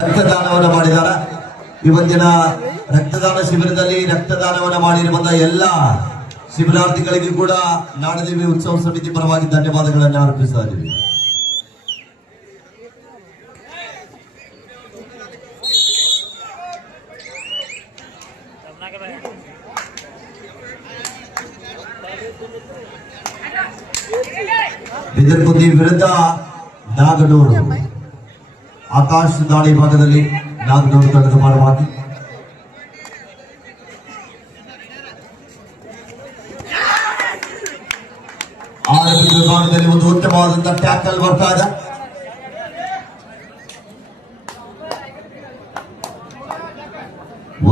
ರಕ್ತದಾನವನ್ನು ಮಾಡಿದ್ದಾರೆ. ಇವತ್ತಿನ ರಕ್ತದಾನ ಶಿಬಿರದಲ್ಲಿ ರಕ್ತದಾನವನ್ನು ಮಾಡಿರುವಂತಹ ಎಲ್ಲ ಶಿಬಿರಾರ್ಥಿಗಳಿಗೂ ಕೂಡ ನಾಡದೇವಿ ಉತ್ಸವ ಸಮಿತಿ ಪರವಾಗಿ ಧನ್ಯವಾದಗಳನ್ನು ಅರ್ಪಿಸ್ತಾ ಇದ್ದೀವಿ. ಬಿದರ್ಗುಂದಿ ವಿರುದ್ಧ ನಾಗನೂರು ಆಕಾಶ ದಾಳಿ ಭಾಗದಲ್ಲಿ ನಾಗನೂರು ತಂಡದ ಪರವಾಗಿ ಆರಂಭಿಕ ವಿಭಾಗದಲ್ಲಿ ಒಂದು ಉತ್ತಮವಾದಂತಹ ಟ್ಯಾಕಲ್ ಬರ್ತಾ ಇದೆ.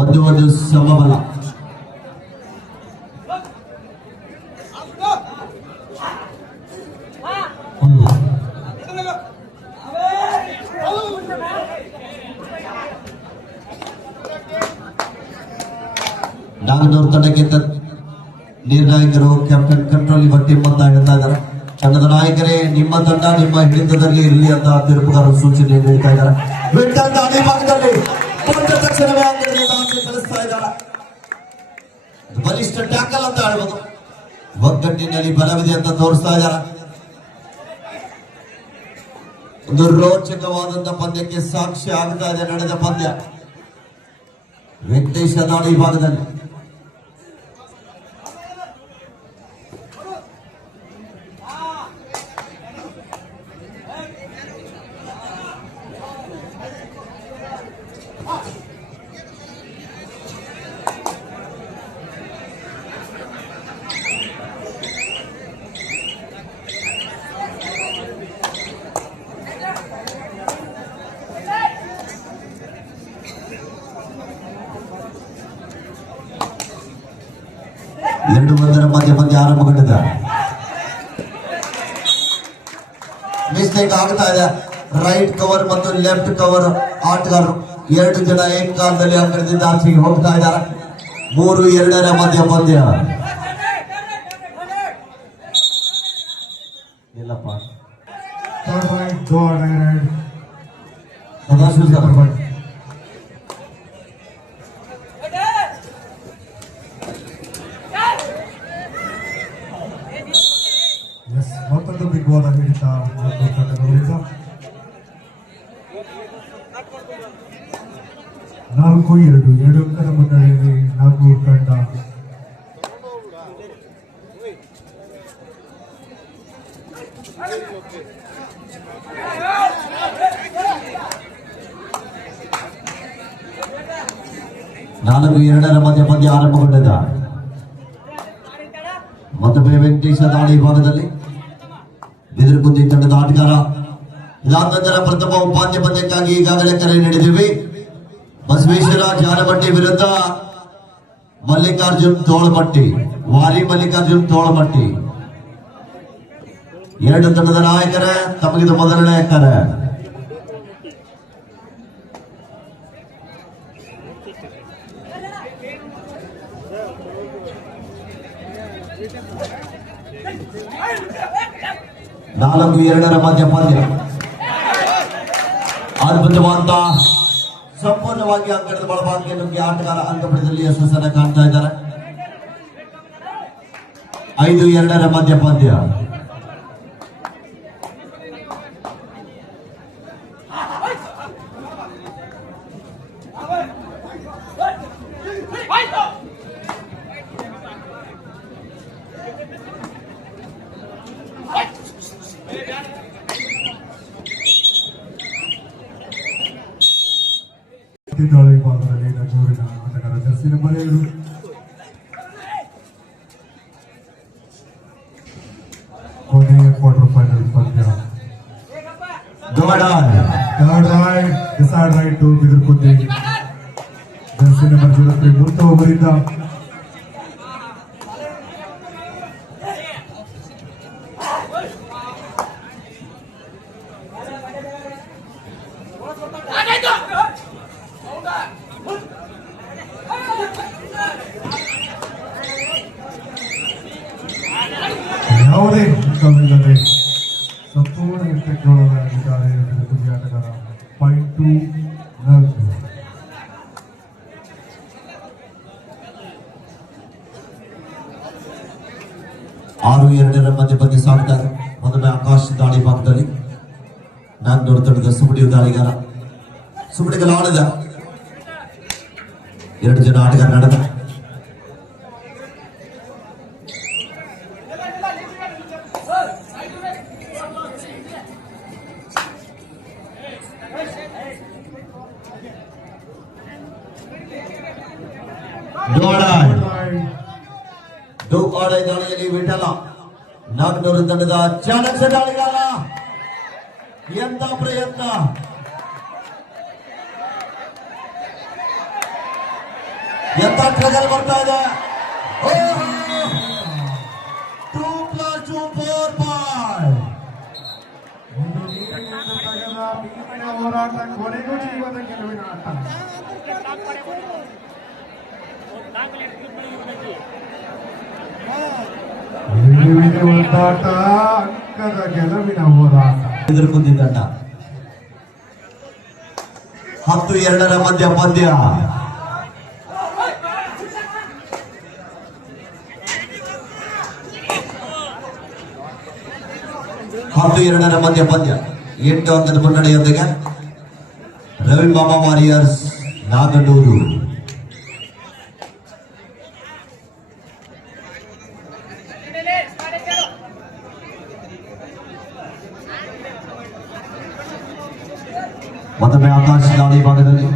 ಒಂದು ಸಮಬಲ ನಾಗನೂರು ತಂಡಕ್ಕೆ ನಿರ್ಣಾಯಕರು ಕ್ಯಾಪ್ಟನ್ ಕಂಟ್ರೋಲ್ ಟೀಮ್ ಅಂತ ಹೇಳ್ತಾ ಇದ್ದಾರೆ. ತಂಡದ ನಾಯಕರೇ, ನಿಮ್ಮ ತಂಡ ನಿಮ್ಮ ಹಿಡಿತದಲ್ಲಿ ಇರಲಿ ಅಂತ ತೀರ್ಪುಗಾರರು ಸೂಚನೆ ನೀಡ್ತಾ ಇದ್ದಾರೆ. ಭಾಗದಲ್ಲಿ ತಕ್ಷಣವೇ ಕಳಿಸ್ತಾ ಇದ್ದಾರೆ. ಬಲಿಷ್ಠ ಟ್ಯಾಕಲ್ ಅಂತ ಹೇಳ್ಬೋದು. ಒಗ್ಗಟ್ಟಿನಲ್ಲಿ ಬಲವಿದೆ ಅಂತ ತೋರಿಸ್ತಾ ಇದ್ದಾರೆ. ಒಂದು ರೋಚಕವಾದಂತಹ ಪಂದ್ಯಕ್ಕೆ ಸಾಕ್ಷಿ ಆಗ್ತಾ ಇದೆ ನಡೆದ ಪಂದ್ಯ. ವೆಂಕಟೇಶ ದಾಳಿ ಭಾಗದಲ್ಲಿ ಎರಡು ಒಂದರ ಮಧ್ಯ ಪಂದ್ಯ ಆರಂಭಗೊಂಡಿದೆ. ಮಿಸ್ಟೇಕ್ ಆಗ್ತಾ ಇದೆ. ರೈಟ್ ಕವರ್ ಮತ್ತು ಲೆಫ್ಟ್ ಕವರ್ ಆಟಗಾರರು ಎರಡು ಜನ ಏಕಕಾಲದಲ್ಲಿ ಅಂಕಣದಿಂದ ಆಚೆಗೆ ಹೋಗ್ತಾ ಇದ್ದಾರೆ. 3-2 ಮಧ್ಯ ಪಂದ್ಯ. ಇಲ್ಲಪ್ಪ ಮತ್ತೊಂದು ಬಿಗ್ವಾದ ಹಿಡಿತ ತಂಡಗಳಿಂದ 4-2 ಅಂಕದ ಮುನ್ನಡೆಯಲ್ಲಿ ನಾಗೂರು ತಂಡ. ನಾಲ್ಕು 2 ಮಧ್ಯ ಪಂದ್ಯ ಆರಂಭಗೊಂಡಿದೆ. ಮತ್ತೊಮ್ಮೆ ವೆಂಕಟೇಶ ದಾಳಿ ಭಾಗದಲ್ಲಿ ಬಿದರ್ಗುಂದಿ ತಂಡದ ಆಟಗಾರ. ಇದಾದ ನಂತರ ಪ್ರಥಮ ಉಪಾಂತ್ಯ ಪಂದ್ಯಕ್ಕಾಗಿ ಈಗಾಗಲೇ ಕರೆ ನೀಡಿದ್ದೀವಿ. ಬಸವೇಶ್ವರ ಜಾನಮಟ್ಟಿ ವಿರುದ್ಧ ಮಲ್ಲಿಕಾರ್ಜುನ್ ತೋಳಮಟ್ಟಿ, ವಾಲಿ ಮಲ್ಲಿಕಾರ್ಜುನ್ ತೋಳಮಟ್ಟಿ ಎರಡು ತಂಡದ ನಾಯಕರೇ. ತಮಗಿದು ಮೊದಲನೇ ಕರೆ. ನಾಲ್ಕು 2 ಮಧ್ಯ ಪಂದ್ಯ. ಅದ್ಭುತವಾದ ಸಂಪೂರ್ಣವಾಗಿ ಅಂಕಣದ ಬಳಭಾಗಕ್ಕೆ ನುಗ್ಗಿ ಆಟಗಾರ ಅಂಕಪಡೆದಲ್ಲಿ ಯಶಸ್ಸನ್ನು ಕಾಣ್ತಾ ಇದ್ದಾರೆ. 5-2 ಮಧ್ಯ ಪಂದ್ಯ. ದಾಳಿ ಭಾಗದಲ್ಲಿ ನಗೂರಿನ ಆಟಗಾರ ಜರ್ಸಿ ನಂಬರ್ 7 ಕೊನೆಯ ಕ್ವಾರ್ಟರ್ ಫೈನಲ್ ಪಂದ್ಯ. Third right decide right to Bidargundi jersey number 03 ಮುರ್ತ ಒಬ್ಬರಿಂದ ಯಾವುದೇ ಅಂಕವಿಲ್ಲದೆ ಸಂಪೂರ್ಣ ಎಫೆಕ್ಟ್ ಒಳಗಾಗಿದ್ದಾರೆ. ಆಟಗಾರ 5-2 ಆರು ಎರಡರ ಮಧ್ಯೆ ಸಾಕ್ತಾರೆ. ಮೊದಲನೇ ಆಕಾಶ್ ದಾಳಿ ಭಾಗದಲ್ಲಿ ನಾಲ್ಕುನೂರು ತಂಡದ ಸುಬಡಿಯು ದಾಳಿಗಾರ ಸುಬಡಿಗಲ ಆಡಿದ 2 ಜನ ಆಟಗಾರ ನಡೆದ ದಾಳಿಯಲ್ಲಿ ವಿಠಲ 400 ತಂಡದ ಚಾಣಕ್ಯ ದಾಳಿಗಾರ. ಎಂತ ಪ್ರಯತ್ನ, ಎಂತ ಟ್ರಗಲ್ ಬರ್ತಾ ಇದೆ. 2+2 4 ಹೋರಾಟ ಕೊನೆಗೂ ಜೀವದ ಗೆಲುವಿನ ಆಟ. ಹೋರಾಟ ಅಂಕದ ಗೆಲುವಿನ ಹೋರಾಟ. ಎದುರುಕುಂದಿ ತಂಡ 10-2ರ ಮಧ್ಯ ಪಂದ್ಯ. ಹತ್ತು 2ರ ಮಧ್ಯ ಪಂದ್ಯ 8 ಅಂಕದ ಮುನ್ನಡೆಯೊಂದಿಗೆ ರವಿ ಮಾಮಾ ವಾರಿಯರ್ಸ್ ನಾಗನೂರು. ಮತ್ತೊಮ್ಮೆ ಆಕಾಶ ದಾಳಿ ಭಾಗದಲ್ಲಿ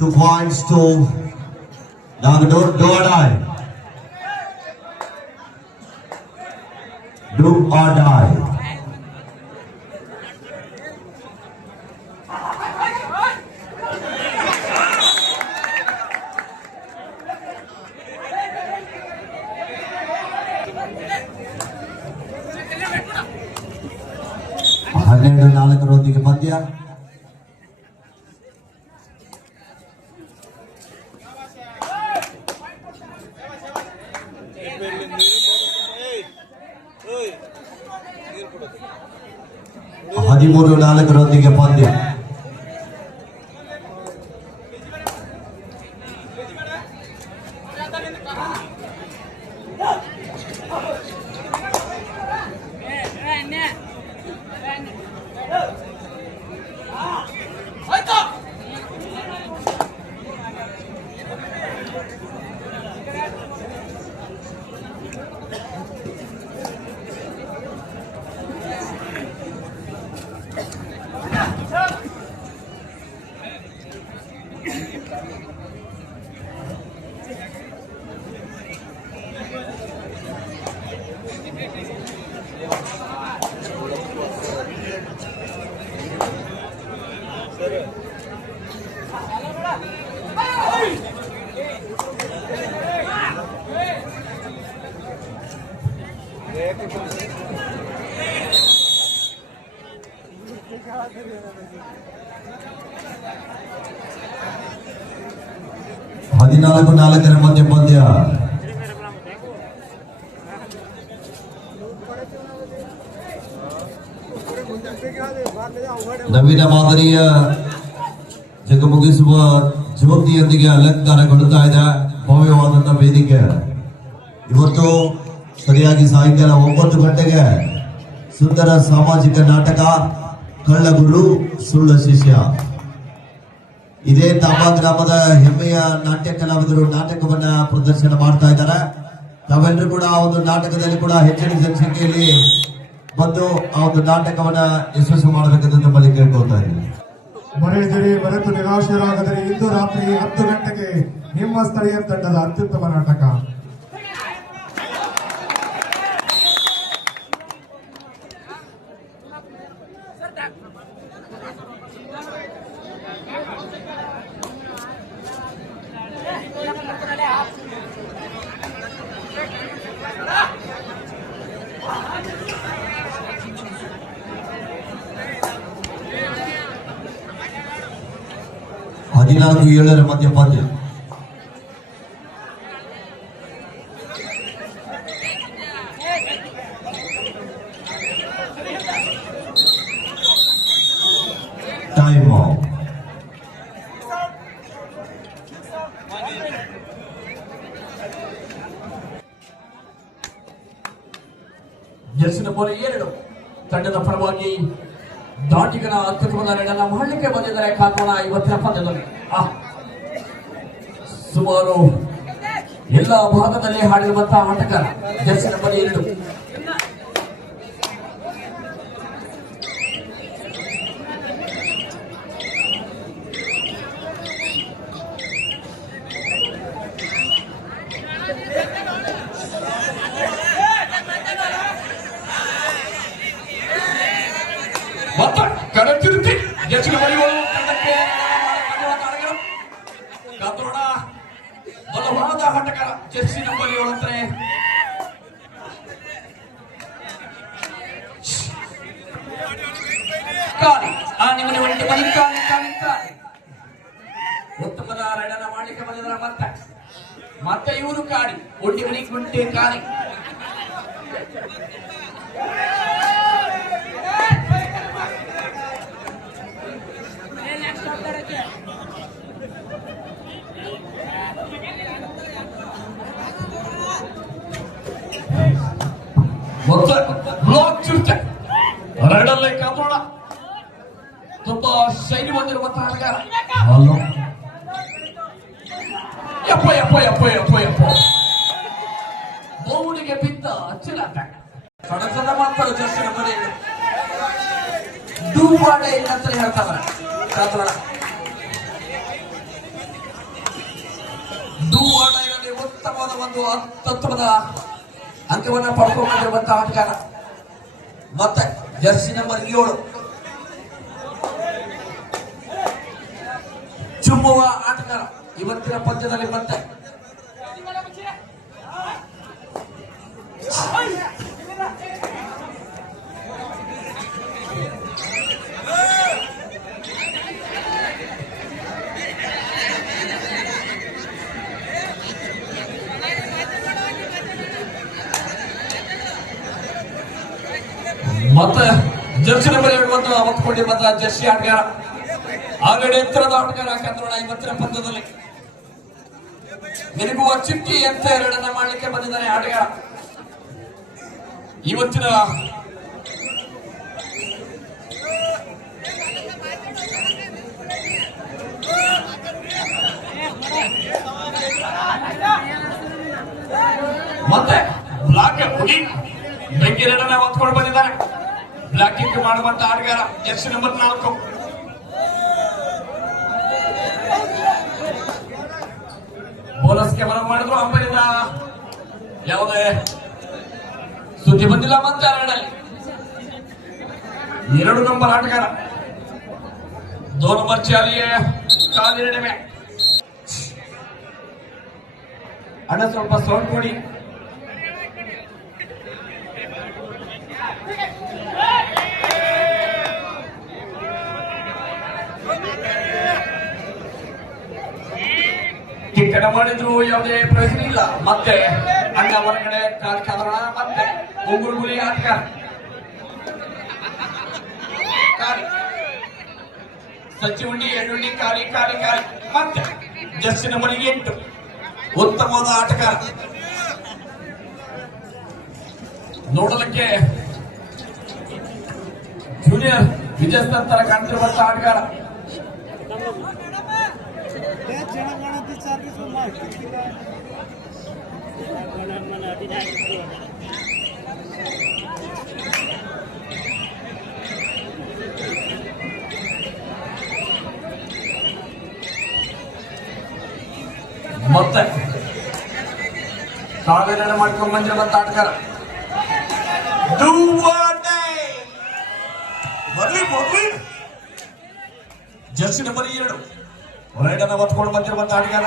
Two points to Nagador. Do or die. Do or die. ಹನ್ನೆರಡು 4ರೊಂದಿಗೆ ಪಂದ್ಯ. ಹದಿಮೂರು 4ರೊಂದಿಗೆ ಪಂದ್ಯ. ಹದಿನಾಲ್ಕು 4ರ ಮಧ್ಯ ಪಂದ್ಯ. ನವೀನ ಮಾದರಿಯ ಜಗಮುಗಿಸುವ ಜ್ಯೋತಿಯೊಂದಿಗೆ ಅಲಂಕಾರಗೊಳ್ಳುತ್ತಾ ಇದೆ ಭವ್ಯವಾದಂತಹ ವೇದಿಕೆ. ಇವತ್ತು ಸರಿಯಾಗಿ ಸಾಯಂಕಾಲ 9 ಗಂಟೆಗೆ ಸುಂದರ ಸಾಮಾಜಿಕ ನಾಟಕ ಕಳ್ಳಗುರು ಸುಳ್ಳ ಶಿಷ್ಯ. ಇದೇ ತಾಮಾ ಗ್ರಾಮದ ಹೆಮ್ಮೆಯ ನಾಟ್ಯ ಕಲಾವಿದರು ನಾಟಕವನ್ನ ಪ್ರದರ್ಶನ ಮಾಡ್ತಾ ಇದ್ದಾರೆ. ತಾವೆಲ್ಲರೂ ಕೂಡ ಆ ಒಂದು ನಾಟಕದಲ್ಲಿ ಕೂಡ ಹೆಚ್ಚಿನ ಜನಸಂಖ್ಯೆಯಲ್ಲಿ ಬಂದು ಆ ಒಂದು ನಾಟಕವನ್ನ ಯಶಸ್ವಿ ಮಾಡಬೇಕಂತ ನಮ್ಮಲ್ಲಿ ಕೇಳ್ಕೊಳ್ತಾ ಇದ್ದೀವಿ. ಮರೆಯದಿರಿ, ಮರೆತು ನಿರಾಶರಾಗದಿರಿ. ಇಂದು ರಾತ್ರಿ 10 ಗಂಟೆಗೆ ನಿಮ್ಮ ಸ್ಥಳೀಯ ತಂಡದ ಅತ್ಯುತ್ತಮ ನಾಟಕ. ಹದಿನಾಲ್ಕು 7ರ ಮಧ್ಯ ಪಂದ್ಯ. ಟೈಮ್ ಜರ್ಸಿ ನಂಬರ್ 2 ತಂಡದ ಪರವಾಗಿ ದಾಟಿಗನ ಅತ್ಯುತ್ತಮದ ರೈಡನ್ನ ಮಾಡಲಿಕ್ಕೆ ಬಂದಿದ್ದಾರೆ ಕಾಕೋಣ ಇವತ್ತಿನ ಪಂದ್ಯದಲ್ಲಿ. ಸುಮಾರು ಎಲ್ಲ ಭಾಗದಲ್ಲಿ ಹಾಡಿರುವಂತಹ ಆಟಗಾರ ಜರ್ಸಿ ನಂಬರ್ 2. ಮತ್ತೆ ಕರೆತಿರುತ್ತಿ ಜರ್ಸಿ ಬಲಿಗಳು ತಂಡಕ್ಕೆ ಕಾತೋಣ ಬಲವಾದ ಆಟಗಾರ ಜರ್ಸಿ ನಂಬರ್ 7 ಅಂತಾರೆ. ಕಾಲಿ ನಿಮ್ಮ ಒಟ್ಟಿಗೆ ಬಲಿ ಕಾಲಿ ಕಾಲಿ ಕಾಲಿ ಉತ್ತಮದ ರೈಡನ್ನ ಮಾಡಲಿಕ್ಕೆ ಬಂದಿದ್ದಾರೆ. ಮತ್ತೆ ಇವರು ಕಾಡಿ ಒಡ್ಡಿ ಮನಿ ಗುಂಟೆ ಕಾಲಿ ಬ್ಲಾಕ್ ಚಿರ್ತೆ ರೈಡಲ್ಲೇ ಕಾತೋಣ ತುಂಬಾ ಶೈಲಿ ಬಂದಿರುವಂತಹ ಆಟಗಾರ. ಯಪ್ಪ ಯಪ್ಪ ಯಪ್ಪ ಯಪ್ಪ ಯಪ್ಪ ಬೌಡಿಗೆ ಬಿದ್ದ ಚಿರಾಟ ಸಡಸದ ಮಾತ್ರ ಜರ್ಸಿ ನಂಬರ್ 7 ಡೂವಾಡೆ ಇಲ್ಲ ಅಂತ ಹೇಳ್ತಾವ್ರ. ಕಾತೋಣ ಡೂವಾಡೆಯಲ್ಲಿ ಉತ್ತಮವಾದ ಒಂದು ಅತ್ಯುತ್ತಮದ ಅಂಕವನ್ನು ಪಡ್ಕೊಂಡಿರುವಂತಹ ಆಟಗಾರ. ಮತ್ತೆ ಜರ್ಸಿ ನಂಬರ್ 7 ಚುಮ್ಮುವ ಆಟಗಾರ ಇವತ್ತಿನ ಪಂದ್ಯದಲ್ಲಿ. ಮತ್ತೆ ಮತ್ತೆ ಜರ್ಸಿ ನಂಬರ್ 7 ಒಂದು ಹೊತ್ಕೊಂಡಿರುವಂತಹ ಜರ್ಸಿ ಆಟಗಾರ ಆಲ್ರೆಡಿ ಎತ್ತರದ ಆಟಗಾರ ಕಾತೋಣ ಇವತ್ತಿನ ಪಂದ್ಯದಲ್ಲಿ. ನಿನಗುವ ಚಿಟ್ಟಿ ಅಂತ ಎರಡನ್ನ ಮಾಡಲಿಕ್ಕೆ ಬಂದಿದ್ದಾನೆ ಆಟಗಾರ. ಇವತ್ತಿನ ಮತ್ತೆ ಬ್ಲಾಕ್ ಹುಗಿ ಬೆಂಕಿ ಎರಡನ್ನ ಹೊತ್ಕೊಂಡು ಬಂದಿದ್ದಾರೆ. ಬ್ಲಾಕ್ ಕಿಕ್ ಮಾಡುವಂತ ಆಟಗಾರ ಜರ್ಸಿ ನಂಬರ್ 4. ಬೋನಸ್ಗೆ ಮನವಿ ಮಾಡಿದ್ರು ಅಂಪೈರಿಂದ ಯಾವುದೇ ಸುದ್ದಿ ಬಂದಿಲ್ಲ. ಮತ್ತೆ ರೈಡಲ್ಲಿ 2 ನಂಬರ್ ಆಟಗಾರ 2 ನಂಬರ್ ಚಾಲಿಯೇ ಕಾಲಿರಡೆ ಮೇ ಅಣ್ಣ ಸ್ವಲ್ಪ ಸೌಂಡ್ ಕೊಡಿ. ಕಿಕ್ಕನ ಮಾಡಿದ್ರು ಯಾವುದೇ ಪ್ರಯೋಜನ ಇಲ್ಲ. ಮತ್ತೆ ಅಣ್ಣ ಹೊರಗಡೆ ಕಾರಣ. ಮತ್ತೆ ಉಗುಳುಗುಲಿ ಆಟಗಾರ ಸಚ್ಚಿ ಉಂಡಿ ಎಳ್ಳುಂಡಿ ಕಾಲಿ ಕಾಲಿ ಕಾಲಿ. ಮತ್ತೆ ಜರ್ಸಿ ನಂಬರ್ 8 ಉತ್ತಮವಾದ ಆಟಗಾರ. ನೋಡಲಿಕ್ಕೆ ಜೂನಿಯರ್ ವಿಜಯಸ್ಥಾನ್ ತರ ಕಾಣ್ತಿರುವಂತ ಆಟಗಾರ. ಮತ್ತೆ ಕಾವೇರನ್ನ ಮಾಡ್ಕೊಂಡು ಬಂದಿರುವಂತ ಆಟಗಾರ ಜರ್ಸಿ ನಂಬರ್ 2 ರೈಡನ್ನ ಹೊತ್ಕೊಂಡು ಬಂದಿರುವಂತ ಆಟಗಾರ.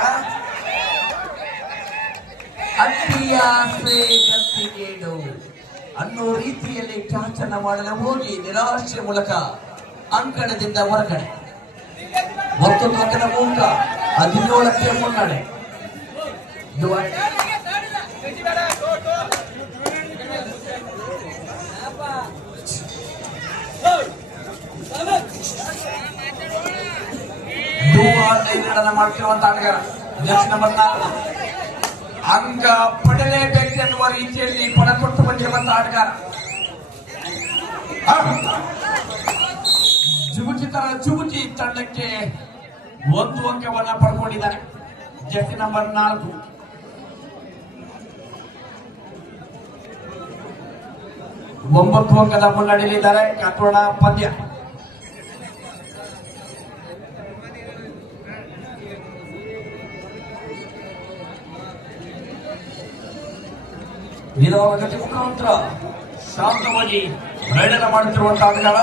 ಅನ್ನೋ ರೀತಿಯಲ್ಲಿ ಕ್ಯಾಚನ್ನ ಮಾಡಲು ಹೋಗಿ ನಿರಾಶೆ ಮೂಲಕ ಅಂಕಣದಿಂದ ಹೊರಗಡೆ. ಮತ್ತೊಂದು ಅಂಕದ ಮೂಲಕ 17ಕ್ಕೆ ಮುನ್ನಡೆ. 15 ರನ್ ಮಾಡ್ತಿರುವಂತಹ ಆಟಗಾರ ಜರ್ಸಿ ನಂಬರ್ 4 ಅಂಕ ಪಡೆಯಲೇಬೇಕು ಎನ್ನುವ ರೀತಿಯಲ್ಲಿ ಪಣ ಕೊಟ್ಟು ಬಂದಿರುವಂತಹ ಆಟಗಾರ ಜುಗುಚಿ ತಂಡಕ್ಕೆ 1 ಅಂಕವನ್ನ ಪಡ್ಕೊಂಡಿದ್ದಾರೆ ಜರ್ಸಿ ನಂಬರ್ 4. ಒಂಬತ್ತು ಅಂಕದ ಮುನ್ನಡೆಯಲ್ಲಿದ್ದಾರೆ. ಕಾತೋಣ ಪಂದ್ಯ ಗತಿ ಮುಖಾಂತರ ಶಾಂತವಾಗಿ ರೈಡನ್ನ ಮಾಡುತ್ತಿರುವಂತಹ ಆಟಗಾರ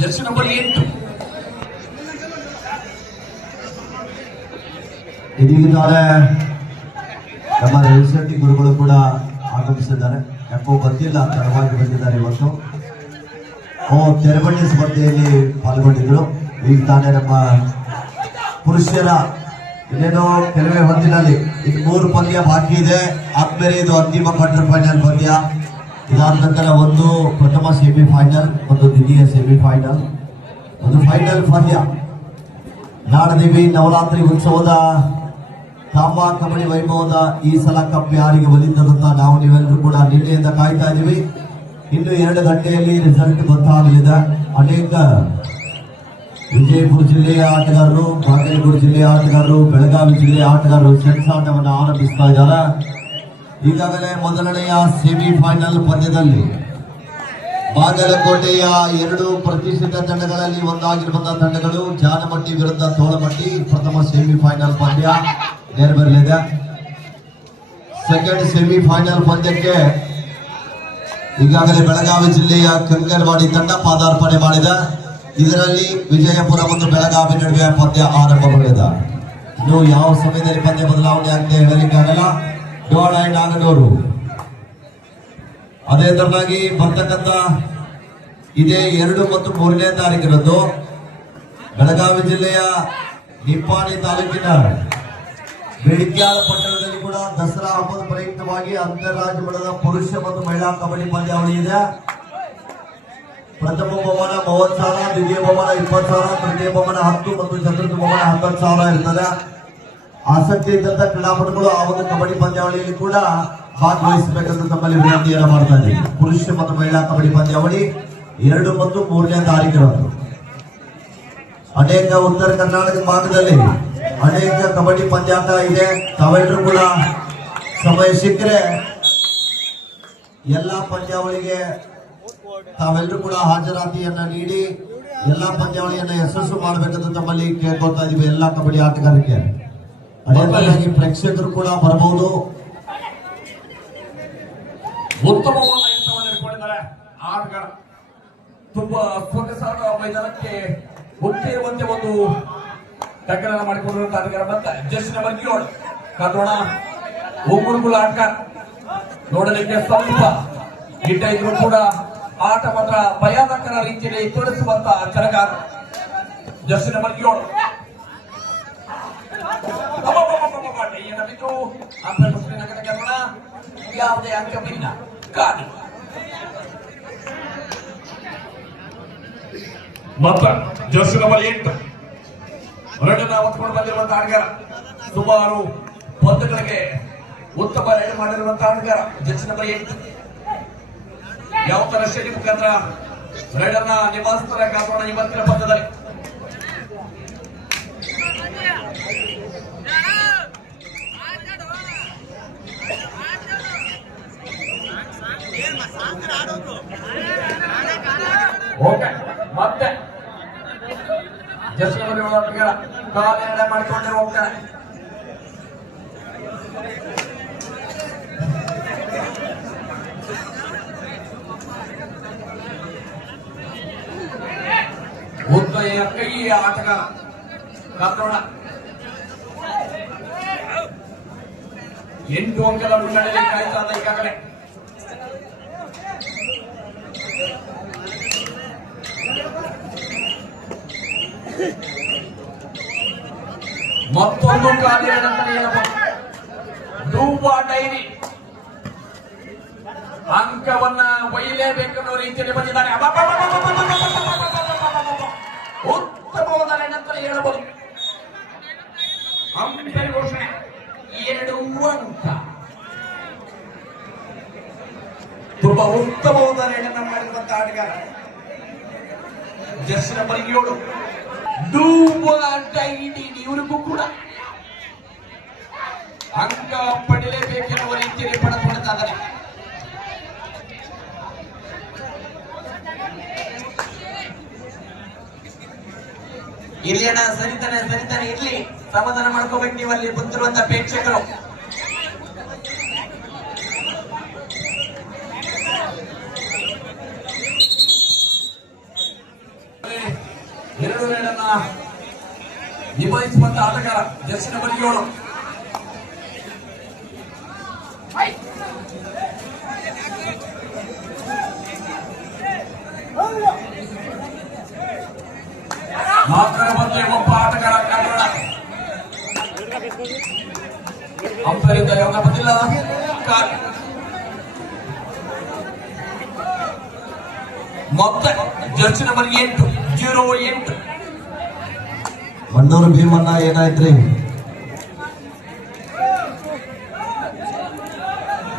ಜರ್ಸಿ ನಂಬರ್ 8. ಇದೀಗಿದ್ದಾರೆ ನಮ್ಮ ರಿಸಲ್ಟಿ ಗುರುಗಳು ಕೂಡ ಆಗಮಿಸಿದ್ದಾರೆ. ಯಾಕೋ ಗೊತ್ತಿಲ್ಲ, ತಡವಾಗಿ ಬಂದಿದ್ದಾರೆ ಇವತ್ತು. ತೆರಬಂಡಿ ಸ್ಪರ್ಧೆಯಲ್ಲಿ ಪಾಲ್ಗೊಂಡಿದ್ರು. ಈಗ ತಾನೇ ನಮ್ಮ ಪುರುಷರ ಇನ್ನೇನೋ ಕೆಲವೇ ಹೊತ್ತಿನಲ್ಲಿ ಇನ್ನು 3 ಪಂದ್ಯ ಬಾಕಿ ಇದೆ. ಆದ್ಮೇಲೆ ಇದು ಅಂತಿಮ ಕ್ವಾರ್ಟರ್ ಫೈನಲ್ ಪಂದ್ಯ. ಇದಾದ ನಂತರ ಒಂದು ಪ್ರಥಮ ಸೆಮಿಫೈನಲ್, ಒಂದು ದ್ವಿತೀಯ ಸೆಮಿಫೈನಲ್, ಒಂದು ಫೈನಲ್ ಪಂದ್ಯ. ನಾಡದೇವಿ ನವರಾತ್ರಿ ಉತ್ಸವದ ತಾಂಬಾ ಕಬಡ್ಡಿ ವೈಭವದ ಈ ಸಲ ಕಪ್ ಯಾರಿಗೆ ಒಲಿತದಂತ ನಾವು ನೀವೆಲ್ಲರೂ ಕೂಡ ನಿನ್ನೆಯಿಂದ ಕಾಯ್ತಾ ಇದೀವಿ. ಇನ್ನು 2 ಗಂಟೆಯಲ್ಲಿ ರಿಸಲ್ಟ್ ಗೊತ್ತಾಗಲಿದೆ. ಅನೇಕ ವಿಜಯಪುರ ಜಿಲ್ಲೆಯ ಆಟಗಾರರು, ಬಾಗಲಕೋಟೆ ಜಿಲ್ಲೆಯ ಆಟಗಾರರು, ಬೆಳಗಾವಿ ಜಿಲ್ಲೆಯ ಆಟಗಾರರು ಸೆಣಸಾಟವನ್ನು ಆರಂಭಿಸ್ತಾ ಇದ್ದಾರೆ. ಈಗಾಗಲೇ ಮೊದಲನೆಯ ಸೆಮಿಫೈನಲ್ ಪಂದ್ಯದಲ್ಲಿ ಬಾಗಲಕೋಟೆಯ 2 ಪ್ರತಿಷ್ಠಿತ ತಂಡಗಳಲ್ಲಿ ಒಂದಾಗಿರುವಂತಹ ತಂಡಗಳು ಜಾನಮಟ್ಟಿ ವಿರುದ್ಧ ತೋಳಮಟ್ಟಿ ಪ್ರಥಮ ಸೆಮಿಫೈನಲ್ ಪಂದ್ಯ ನೆರವೇರಲಿದೆ. ಸೆಕೆಂಡ್ ಸೆಮಿಫೈನಲ್ ಪಂದ್ಯಕ್ಕೆ ಈಗಾಗಲೇ ಬೆಳಗಾವಿ ಜಿಲ್ಲೆಯ ಕಂಕನವಾಡಿ ತಂಡ ಪಾದಾರ್ಪಣೆ ಮಾಡಿದೆ. ಇದರಲ್ಲಿ ವಿಜಯಪುರ ಮತ್ತು ಬೆಳಗಾವಿ ನಡುವೆ ಪಂದ್ಯ ಆರಂಭಗೊಂಡಿದೆ. ಇನ್ನು ಯಾವ ಸಮಯದಲ್ಲಿ ಪಂದ್ಯ ಬದಲಾವಣೆ ಆಗಿದೆ ಹೇಳಲಿಕ್ಕಾಗಲ್ಲ. ಡೋಳ ನಾಗನೂರು ಅದೇ ತರನಾಗಿ ಬರ್ತಕ್ಕಂಥ ಇದೇ 2 ಮತ್ತು 3ನೇ ತಾರೀಕಿನಂದು ಬೆಳಗಾವಿ ಜಿಲ್ಲೆಯ ನಿಪ್ಪಾಣಿ ತಾಲೂಕಿನ ಬೇಡಿಕ್ಯಾಲ ಪಟ್ಟಣದಲ್ಲಿ ಕೂಡ ದಸರಾ ಹಬ್ಬದ ಪ್ರಯುಕ್ತವಾಗಿ ಅಂತಾರಾಜ್ಯ ಮಟ್ಟದ ಪುರುಷ ಮತ್ತು ಮಹಿಳಾ ಕಬಡ್ಡಿ ಪಂದ್ಯಾವಳಿ ಇದೆ. ಪ್ರಥಮ ಬಹುಮಾನ 30,000, ದ್ವಿತೀಯ ಬಹುಮಾನ 20,000, ತೃತೀಯ ಬಹುಮಾನ 10 ಮತ್ತು ಚತುರ್ಥ ಬಹುಮಾನ 11,000 ಇರ್ತದೆ. ಆಸಕ್ತಿ ಇದ್ದಂತ ಕ್ರೀಡಾಪಟುಗಳು ಆ ಒಂದು ಕಬಡ್ಡಿ ಪಂದ್ಯಾವಳಿಯಲ್ಲಿ ಕೂಡ ಭಾಗವಹಿಸಬೇಕಂತ ತಮ್ಮಲ್ಲಿ ವಿನಂತಿಯನ್ನು ಮಾಡ್ತಾ ಇದ್ದೀವಿ. ಪುರುಷ ಮತ್ತು ಮಹಿಳಾ ಕಬಡ್ಡಿ ಪಂದ್ಯಾವಳಿ 2 ಮತ್ತು 3ನೇ ತಾರೀಕಿನಂದು ಅನೇಕ ಉತ್ತರ ಕರ್ನಾಟಕ ಭಾಗದಲ್ಲಿ ಅನೇಕ ಕಬಡ್ಡಿ ಪಂದ್ಯಾಟ ಇದೆ. ತಾವೆಲ್ಲರೂ ಕೂಡ ಸಮಯ ಸಿಕ್ಕರೆ ಎಲ್ಲಾ ಪಂದ್ಯಾವಳಿಗೆ ತಾವೆಲ್ಲರೂ ಕೂಡ ಹಾಜರಾತಿಯನ್ನ ನೀಡಿ ಎಲ್ಲಾ ಪಂದ್ಯಾವಳಿಯನ್ನ ಯಶಸ್ಸು ಮಾಡಬೇಕಂತ ತಮ್ಮಲ್ಲಿ ಕೇಳ್ಕೊಳ್ತಾ ಇದೀವಿ. ಎಲ್ಲಾ ಕಬಡ್ಡಿ ಆಟಗಾರರಿಗೆ ಅದೇ ತರನಾಗಿ ಪ್ರೇಕ್ಷಕರು ಕೂಡ ಬರಬಹುದು. ಉತ್ತಮವಾದ ಯಂತ್ರವನ್ನು ಇಟ್ಕೊಂಡಿದ್ದಾರೆ ಆಟಗಾರ. ತುಂಬಾ ಸೊಗಸಾದ ಮೈದಾನಕ್ಕೆ ಮುಟ್ಟಿರುವಂತೆ ಒಂದು ಟಕ್ಕಲನ್ನು ಮಾಡಿಕೊಂಡಿರುವಂತಹ ಆಟಗಾರ. ಮತ್ತೆ ಜರ್ಸಿ ನಂಬರ್ 7 ಕಾತೋಣ ಉಗುರುಗುಳ ಆಟಗಾರ. ನೋಡಲಿಕ್ಕೆ ಸ್ವಲ್ಪ ಗಿಡ್ಡ ಇದ್ರು ಕೂಡ ಆಟ ಮಾತ್ರ ಭಯಾನಕರ ರೀತಿಯಲ್ಲಿ ತೋರಿಸುವಂತಹ ಆಟಗಾರ ಜರ್ಸಿ ನಂಬರ್ 7. ಯಾವುದೇ ಅಂಕವಿಲ್ಲ. ಕಾಡಿ ಮತ್ತ ಜರ್ಸಿ ನಂಬರ್ 8 ರೈಡನ್ನ ಹೊತ್ಕೊಂಡು ಬಂದಿರುವಂತಹ ಆಟಗಾರ. ಸುಮಾರು ಪಂದ್ಯಗಳಿಗೆ ಉತ್ತಮ ರೈಡ್ ಮಾಡಿರುವಂತಹ ಆಟಗಾರ ಜರ್ಸಿ ನಂಬರ್ 8. ಯಾವ ತರ ಶೈಲಿ ಮುಖಾಂತರ ರೈಡರ್ನ ನಿಭಾಯಿಸ್ತಾರೆ ಕಾಸೋಣ ಇವತ್ತಿನ ಪಂದ್ಯದಲ್ಲಿ. ಓಕೆ, ಮತ್ತೆ ಜರ್ಸಿ ನಂಬರ್ 7 ಆಟಗಾರ ಕಾಲ ಮಾಡಿಕೊಂಡಿರುವ ಹೋಗ್ತಾರೆ. ಉದ್ದಯ ಕೈಯ ಆಟಗಾರ ಕಾತೋಣ 8 ಅಂಕದ ಮುನ್ನಡೆಯಲ್ಲಿ ಕಾಯ್ತಾ ಇದೆ ಈಗಾಗಲೇ. ಮತ್ತೊಂದು ಕಾರ್ಯ ಡೂಬಾ ಡೈರಿ ಅಂಕವನ್ನ ಒಯ್ಯಲೇಬೇಕೆನ್ನುವ ರೀತಿಯಲ್ಲಿ ಬಂದಿದ್ದಾರೆ. ಉತ್ತಮವಾದ ನಂತರ ಹೇಳಬಹುದು. ಅಂಪೈರ್ ಘೋಷಣೆ 2 ಅಂಕ. ತುಂಬಾ ಉತ್ತಮವಾದ ರೇಡನ್ನ ಮಾಡಿರುವಂತಹ ಆಟಗಾರ ಜರ್ಸಿ ನಂಬರ್ 7 ಇವರಿಗೂ ಕೂಡ ಅಂಕ ಪಡೆಯಲೇಬೇಕೆನ್ನುವ ರೀತಿಯಲ್ಲಿ ಪಡೆದುಕೊಳ್ತಾ ಇದ್ದಾರೆ. ಇಲ್ಲಿ ಅಣ್ಣ ಸರಿತಾನೆ ಇರ್ಲಿ, ಸಮಾಧಾನ ಮಾಡ್ಕೋಬೇಕು ನೀವು ಅಲ್ಲಿ ಬಂದಿರುವಂತ ಪ್ರೇಕ್ಷಕರು. ಎರಡು ರೇಡನ್ನ ನಿಭಾಯಿಸುವಂತ ಆಟಗಾರ ಜರ್ಸಿ ನಂಬರ್ 7. ನಾಲ್ಕರ ಮಧ್ಯೆ ಒಬ್ಬ ಆಟಗಾರ ಕಾರಣ ಅಂಪೈರಿಂದ ಯಾವುದೇ ಬಂದಿಲ್ಲ. ಮತ್ತೆ ಜರ್ಸಿ ನಂಬರ್ 08 ಬಂಡೂರು ಭೀಮಣ್ಣ ಏನಾಯ್ತ್ರಿ?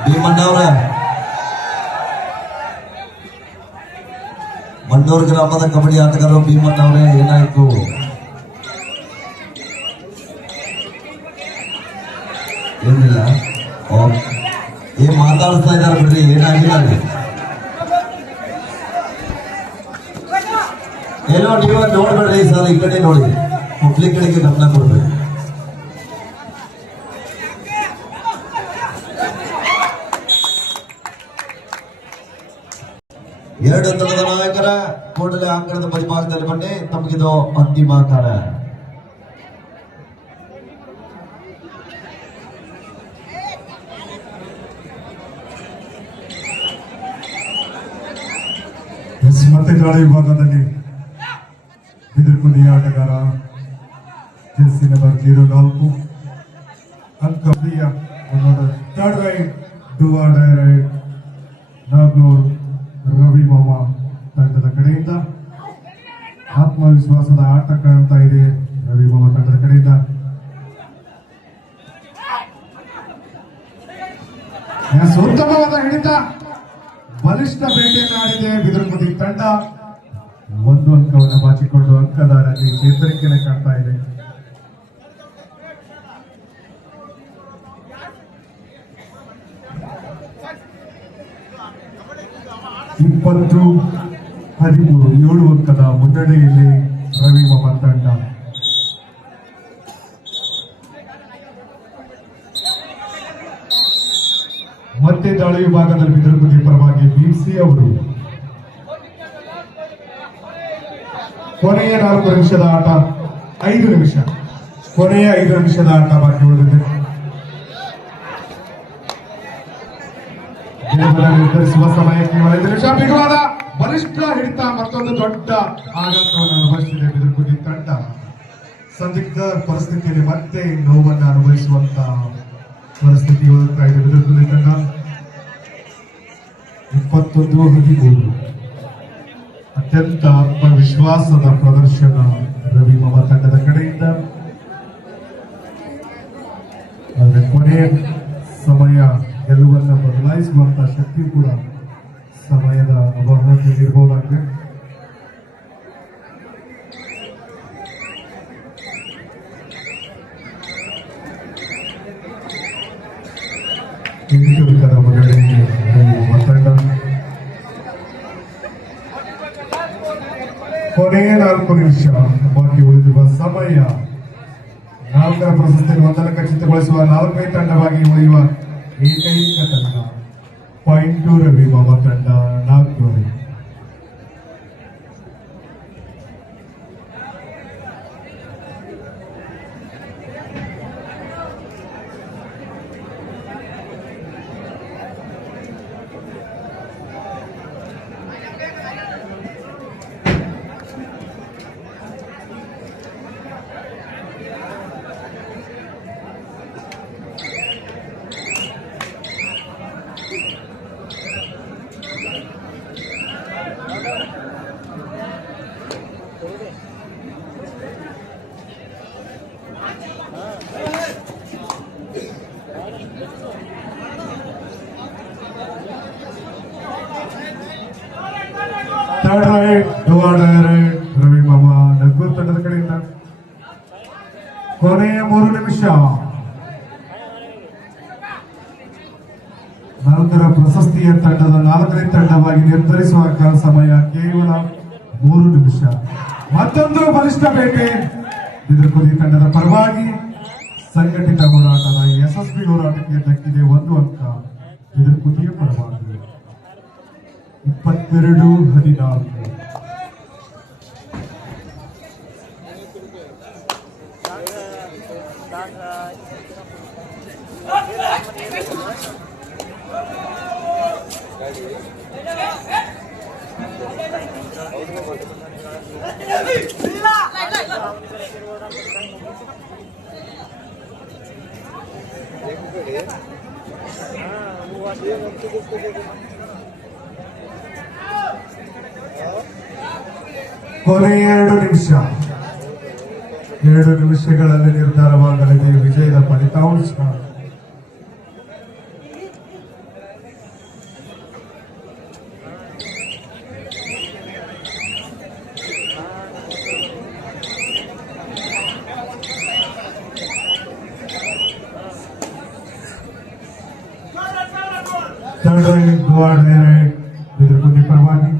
ಭೀಮಣ್ಣ ಅವ್ರ ಬಂಡೂರು ಗ್ರಾಮದ ಕಬಡ್ಡಿ ಆಟಗಾರರು ಭೀಮಣ್ಣ ಅವರೇ ಏನಾಯ್ತು? ಏನಿಲ್ಲ, ಏನ್ ಮಾತಾಡಿಸ್ತಾ ಇದಾರೆ ಬಿಡ್ರಿ, ಏನಾಗಿಲ್ಲ ಅಲ್ಲಿ. ಏನೋ ನೀವು ನೋಡ್ಬೇಡ್ರಿ ಸರ್, ಈ ಕಡೆ ನೋಡಿ, ಹುಬ್ಳಿ ಕಡೆಗೆ ಗಮನ ಕೊಡ್ಬೇಕು. ಎರಡು ತಂಡದ ನಾಯಕರ ಕೂಡಲೇ ಅಂಕಣದ ಬದಿಭಾಗದಲ್ಲಿ ಬನ್ನಿ. ತಮಗಿದು ಅಂತಿಮ ಆಕಾರ. ಮತ್ತೆ ಗಾಳಿ ವಿಭಾಗದಲ್ಲಿ ಬಿದಿರುಕುಂದಿ ಆಟಗಾರ ಜರ್ಸಿ ನಂಬರ್ 04 ಅಂಕ third right right Nagnur Ravi ಮಾಮ ತಂಡದ ಕಡೆಯಿಂದ ಆತ್ಮವಿಶ್ವಾಸದ ಆಟ ಕಾಣ್ತಾ ಇದೆ. ರವಿ ಮಾಮ ತಂಡದ ಕಡೆಯಿಂದ ಉತ್ತಮವಾದ ಹಿಡಿತ, ಬಲಿಷ್ಠ ಬೇಟೆಯನ್ನು ಆಡಿದೆ ಬಿದಿರುಕುಂದಿ ತಂಡ. 1 ಅಂಕವನ್ನು ಬಾಚಿಕೊಂಡು ಅಂಕದಾರಲ್ಲಿ ಚೇತರಿಕೆಯನ್ನು ಕಾಣ್ತಾ ಇದೆ. ಇಪ್ಪತ್ತು 13 7 ಅಂಕದ ಮುನ್ನಡೆಯಲ್ಲಿ ರವಿ ಮಾಮ ತಂಡ. ಮತ್ತೆ ದಾಳಿ ವಿಭಾಗದಲ್ಲಿ ಬಿದಿರುಕುಂದಿ ಪರವಾಗಿ ಬಿಸಿ ಅವರು. ಕೊನೆಯ 4 ನಿಮಿಷದ ಆಟ, 5 ನಿಮಿಷ, ಕೊನೆಯ 5 ನಿಮಿಷದ ಆಟ ಬಾಕಿ ಉಳಿದಿದೆ. ನಿರ್ಧರಿಸುವ ಸಮಯಕ್ಕೆ 5 ನಿಮಿಷ. ಬಿಗುವಾದ ಬಲಿಷ್ಠ ಹಿಡಿತ, ಮತ್ತೊಂದು ದೊಡ್ಡ ಆಘಾತವನ್ನು ಅನುಭವಿಸಿದೆ ಬಿದಿರುಕುಂದಿ ತಂಡ. ಸಂದಿಗ್ಧ ಪರಿಸ್ಥಿತಿಯಲ್ಲಿ ಮತ್ತೆ ನೋವನ್ನು ಅನುಭವಿಸುವಂತ ಪರಿಸ್ಥಿತಿ ಹೋಗ್ತಾ ಇದೆ ಬಿದಿರುಕುಂದಿ ತಂಡ. 21-13 ಅತ್ಯಂತ ಆತ್ಮವಿಶ್ವಾಸದ ಪ್ರದರ್ಶನ ರವಿ ಮಾಮ ತಂಡದ ಕಡೆಯಿಂದ. ಆದರೆ ಕೊನೆಯ ಸಮಯ ಗೆಲುವನ್ನು ಬದಲಾಯಿಸುವಂತಹ ಶಕ್ತಿ ಕೂಡ ಸಮಯದ ಅಭಾವದಲ್ಲಿ ಇರಬಹುದಾಗಿದೆ. ಕೊನೆಯ 4 ನಿಮಿಷ ಬಾಕಿ ಉಳಿದಿರುವ ಸಮಯ. 4ರ ಪ್ರಶಸ್ತಿಯನ್ನು ಮೊದಲ ಖಚಿತಗೊಳಿಸುವ 4ನೇ ತಂಡವಾಗಿ ಉಳಿಯುವ ಏಕೈಕ ತಂಡ ಪಾಯಿಂಟ್ ರವಿ ಮಾಮ ತಂಡ 4. ರವಿ ಮಾಮ ನಗ್ಗೂರ್ ತಂಡದ ಕಡೆಯಿಂದ ಕೊನೆಯ 3 ನಿಮಿಷ. ನಂತರ ಪ್ರಶಸ್ತಿಯ ತಂಡದ 4ನೇ ತಂಡವಾಗಿ ನಿರ್ಧರಿಸುವ ಸಮಯ ಕೇವಲ 3 ನಿಮಿಷ. ಮತ್ತೊಂದು ಬಲಿಷ್ಠ ಬೇಟೆ. ಬಿದಿರುಕುದಿ ತಂಡದ ಪರವಾಗಿ ಸಂಘಟಿತ ಹೋರಾಟದ ಯಶಸ್ವಿ ಹೋರಾಟಕ್ಕೆ ದಕ್ಕಿದೆ 1 ಅಂಕ. ಬಿದಿರುಕುದಿಯ ಪರವಾಗಿ 22-14. ಕೊನೆಯ 2 ನಿಮಿಷ. 2 ನಿಮಿಷಗಳಲ್ಲಿ ನಿರ್ಧಾರವಾಗಲಿದೆ ವಿಜಯದ ಫಲಿತಾಂಶ. ಬಿದಿರುಕುದಿ ಪರವಾಗಿ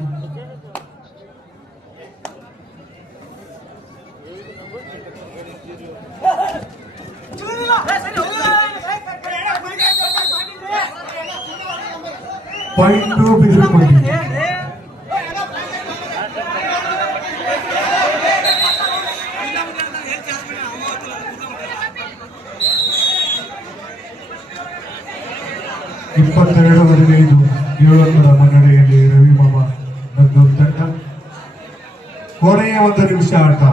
ಪಾಯಿಂಟ್ 2 ಬಿದಿರುಕುದಿ. ಇಪ್ಪತ್ತೆರಡು 15 7 ಅಂಕದ ಮುನ್ನಡೆಯಲ್ಲಿ ರವಿ ಮಾಮ ನಗ್ಗೂರ್ ತಂಡ. ಕೊನೆಯ 1 ನಿಮಿಷ ಆಟ.